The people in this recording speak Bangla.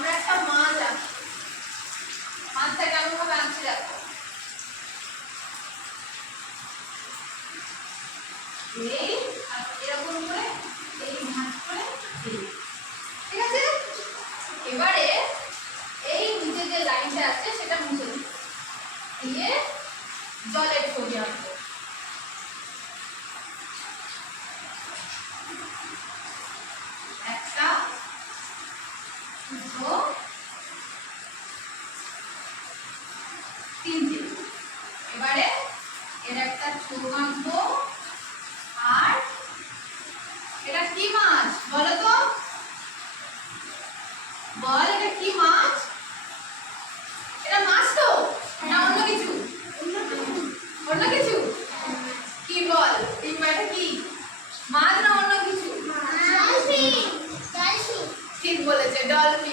আমরা একটা মাছ আঁকি, মাছটা কেমন ভাবে আঁকছি দেখো। এই এরকম করে এই ভাঁজ করে ঠিক আছে। এবারে এই নিচে যে লাইনটা আছে সেটা মুছে দিই, দিয়ে জলের ছবি আঁকবো। একটা, দুটো, তিনটে। এবারে এর একটা চোখ আঁকবো। আর এটা কি মাছ বলো তো, বল এটা কি মাছ? এটা মাছ তো না অন্য কিছু? অন্য কিছু কি বল? এটা কি মাছ না অন্য কিছু? ঠিক বলেছে, ডলফিন।